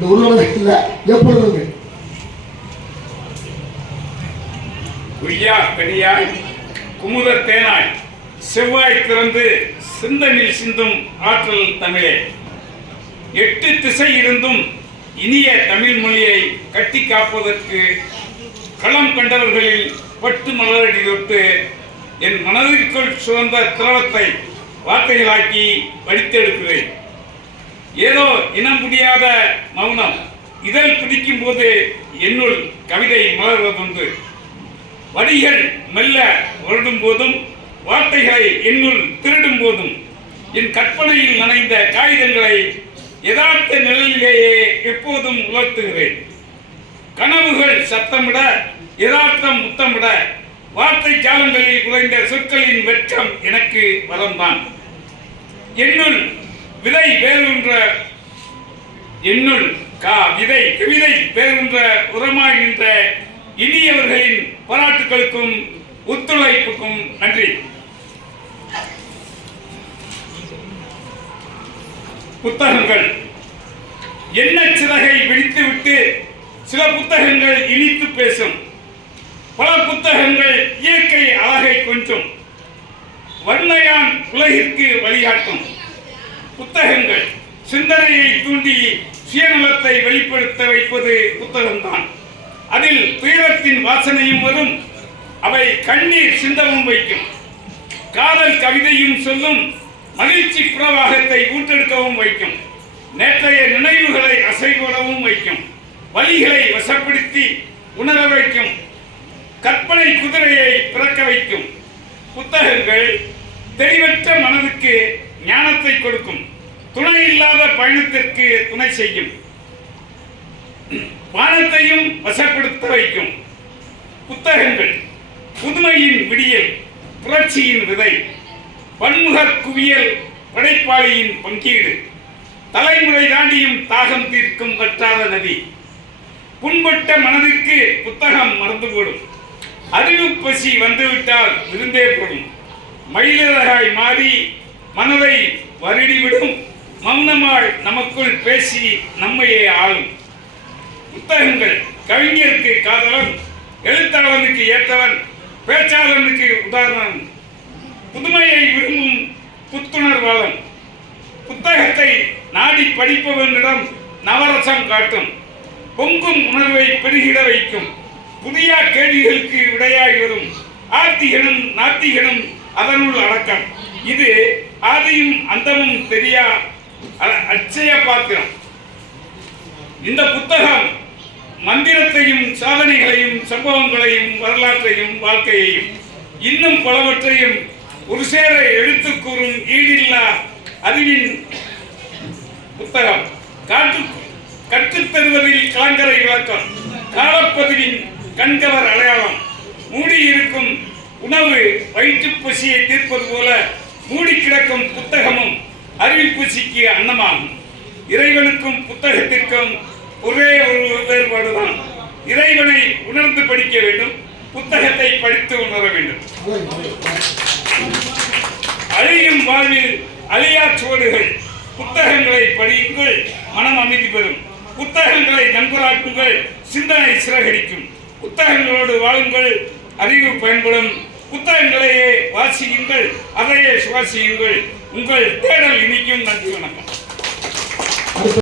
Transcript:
இந்த உருவகத்தில் எப்பொழுதுமே குய்யா கனியாய் குமுத தேனாய் செவ்வாய் திறந்து சிந்தனில் சிந்தும் ஆற்றல் தமிழே. 8 திசை இருந்தும் இனிய தமிழ் மொழியை கட்டி காப்பதற்கு களம் கண்டவர்களில் பட்டு மலரடி தொட்டு என் மனதிற்குள் சுரந்த திரவத்தை வார்த்தைகளாக்கி வடித்தெடுக்கிறேன். ஏதோ இனம் முடியாத மௌனம் இதழ் பிடிக்கும் போது என்னுள் கவிதை மலர்வதுண்டு. வடிகள் மெல்ல வருடும் போதும் வார்த்தைகளை என்னுள் திருடும் போதும் என் கற்பனையில் நனைந்த காகிதங்களை யதார்த்த நிலையிலேயே எப்போதும் உலர்த்துகிறேன். கனவுகள் சத்தமிட யதார்த்தம் முத்தமிட வார்த்தை ஜாலங்களில் உறைந்த சொற்களின் வெட்கம் எனக்கு வரம்தான். என்னுள் விதை வேறுகின்ற என்னுள் விதை கவிதை வேறுகின்ற உரமாய் நின்ற இனியவர்களின் பாராட்டுகளுக்கும் ஒத்துழைப்புக்கும் நன்றி. புத்தகங்கள் என்ன சிறகை விடுத்துவிட்டு சில புத்தகங்கள் இனித்து பேசும். பல புத்தகங்கள் இயற்கை அழகை கொஞ்சம் வன்மையான் உலகிற்கு வழிகாட்டும். புத்தகங்கள் சிந்தனையை தூண்டி சுயநலத்தை வெளிப்படுத்த வைப்பது புத்தகம்தான். அதில் துயரத்தின் வாசனையும் வரும், அவை கண்ணீர் சிந்தவும் வைக்கும். காதல் கவிதையும் சொல்லும், மகிழ்ச்சி பிரவாகத்தை ஊட்டெடுக்கவும் வைக்கும். நேற்றைய நினைவுகளை அசைகொள்ளவும் வைக்கும். வலிகளை வசப்படுத்தி உணர வைக்கும். கற்பனை குதிரையை பிறக்க வைக்கும். புத்தகங்கள் தெளிவற்ற மனதுக்கு ஞானத்தை கொடுக்கும். துணை இல்லாத பயணத்திற்கு துணை செய்யும். வானத்தையும் வசப்படுத்த வைக்கும். புத்தகங்கள் புதுமையின் விடியல், புரட்சியின் விதை, பன்முகக் குவியல், படைப்பாளியின் பங்கீடு, தலைமுறை தாண்டியும் தாகம் தீர்க்கும் வற்றாத நதி. புண்பட்ட மனதிற்கு புத்தகம் மறந்து போடும். அறிவு பசி வந்துவிட்டால் விருந்தே போடும். மயிலழகாய் மாறி மனதை வருடிவிடும். மௌனமாய் நமக்குள் பேசி நம்மையே ஆளும். புத்தகங்கள் கவிஞருக்கு காதலன், எழுத்தாளனுக்கு ஏற்றவன், பேச்சாளனுக்கு உதாரணம், புதுமையை விரும்பும் புத்துணர்வாளன். புத்தகத்தை நாடி படிப்பவனிடம் நவரசம் காட்டும். பொங்கும் உணர்வை பெருகிட வைக்கும். புதிய கேள்விகளுக்கு விடையாய் வரும். ஆத்திகனும் நாத்திகனும் அதனுள் அடக்கம். இது ஆதியும் அந்தமும் தெரியா அச்சய பாத்திரம். இந்த புத்தகம் மந்திரத்தையும் சாதனைகளையும் சம்பவங்களையும் வரலாற்றையும் வாழ்க்கையையும் இன்னும் பலவற்றையும் ஒரு சேர எடுத்து கூறும் ஈடில்லா அறிவின் புத்தகம். கற்றுத்தருவதில் கலங்கரை விளக்கம், காலப்பதிவின் கண்கவர் அடையாளம். மூடி இருக்கும் உணவு வயிற்று பசியை தீர்ப்பது போல மூடி கிடக்கும் புத்தகமும் அறிவிப்பூசிக்கு அன்னமாகும். இறைவனுக்கும் புத்தகத்திற்கும் ஒரே ஒரு வேறுபாடுதான். இறைவனை உணர்ந்து படிக்க வேண்டும், புத்தகத்தை படித்து உணர வேண்டும். அழியும் வாழ்வில் அழியா சுவடுகள். புத்தகங்களை படியுங்கள், மனம் அமைதி பெறும். புத்தகங்களை நண்பராக்குங்கள், சிந்தனை சிறகடிக்கும். புத்தகங்களோடு வாழுங்கள், அறிவு பயன்படும். புத்தகங்களையே வாசியுங்கள், அதையே சுவாசியுங்கள். உங்கள் தேடல் இனிக்கும். நன்றி, வணக்கம்.